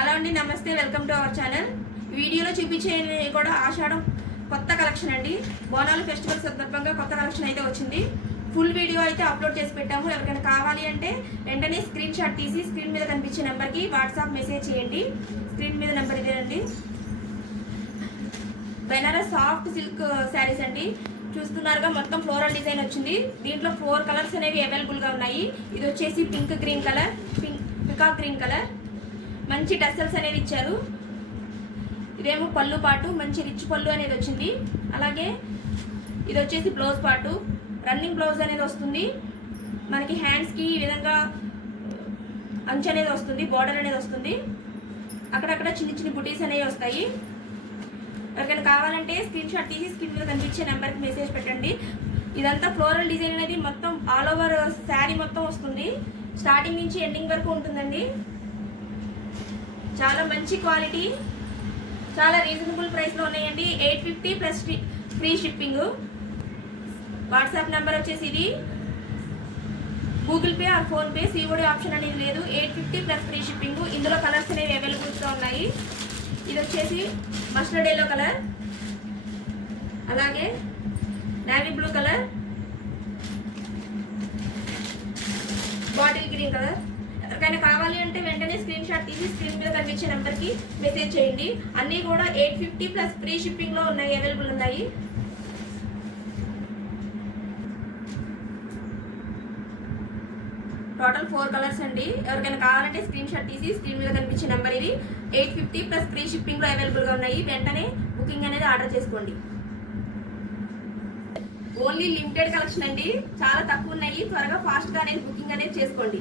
Hello అండి, నమస్తే, welcome to our channel. వీడియోలో చూపించే కూడా ఆషాఢం కొత్త కలెక్షన్ అండి. బోనాలు ఫెస్టివల్ సందర్భంగా కొత్త కలెక్షన్ అయితే వచ్చింది. ఫుల్ వీడియో అయితే అప్లోడ్ చేసి పెట్టాము. ఎవరికైనా కావాలి అంటే వెంటనే స్క్రీన్ షాట్ తీసి స్క్రీన్ మీద కనిపించే నెంబర్కి వాట్సాప్ మెసేజ్ చేయండి. స్క్రీన్ మీద నెంబర్ ఇదేనండి. బెనారస్ సాఫ్ట్ సిల్క్ శారీస్ అండి. చూస్తున్నారుగా, మొత్తం ఫ్లోరల్ డిజైన్ వచ్చింది. దీంట్లో 4 కలర్స్ అనేవి అవైలబుల్గా ఉన్నాయి. ఇది వచ్చేసి pink green colour, peacock green colour, మంచి టెసల్స్ అనేవి ఇచ్చారు. ఇదేమో పళ్ళు పాటు, మంచి రిచ్ పళ్ళు అనేది వచ్చింది. అలాగే ఇది వచ్చేసి బ్లౌజ్ పాటు, రన్నింగ్ బ్లౌజ్ అనేది వస్తుంది. మనకి హ్యాండ్స్కి ఈ విధంగా అంచు అనేది వస్తుంది, బార్డర్ అనేది వస్తుంది. అక్కడక్కడ చిన్న చిన్న బుటీస్ అనేవి వస్తాయి. ఎవరికైనా కావాలంటే స్క్రీన్ షాట్ తీసి స్క్రీన్ మీద కనిపించే నెంబర్కి మెసేజ్ పెట్టండి. ఇదంతా ఫ్లోరల్ డిజైన్ అనేది మొత్తం ఆల్ ఓవర్ శారీ మొత్తం వస్తుంది. స్టార్టింగ్ నుంచి ఎండింగ్ వరకు ఉంటుందండి. చాలా మంచి క్వాలిటీ, చాలా రీజనబుల్ ప్రైస్లో ఉన్నాయండి. 850 plus free shipping. WhatsApp number వచ్చేసి ఇది. Google pay are PhonePe, COD option అనేది లేదు. 850 ప్లస్ ఫ్రీ షిప్పింగ్. ఇందులో కలర్స్ అనేవి అవైలబుల్గా ఉన్నాయి. ఇది వచ్చేసి మస్టర్డ్ ఎల్లో కలర్, అలాగే navy blue colour, bottle green colour. ఎవరికైనా కావాలి అంటే వెంటనే స్క్రీన్ షాట్ తీసి స్క్రీన్ మీద కనిపించే నెంబర్కి మెసేజ్ చేయండి. అన్నీ కూడా 850 ప్లస్ ఫ్రీ షిప్పింగ్లో ఉన్నాయి, అవైలబుల్ ఉన్నాయి. టోటల్ 4 కలర్స్ అండి. ఎవరికైనా కావాలంటే స్క్రీన్ షాట్ తీసి స్క్రీన్ మీద కనిపించే నెంబర్ ఇది. 850 ప్లస్ ఫ్రీ షిప్పింగ్లో అవైలబుల్గా ఉన్నాయి. వెంటనే బుకింగ్ అనేది ఆర్డర్ చేసుకోండి. ఓన్లీ లిమిటెడ్ కలెక్షన్ అండి, చాలా తక్కువ ఉన్నాయి. త్వరగా ఫాస్ట్గా అనేది బుకింగ్ అనేది చేసుకోండి.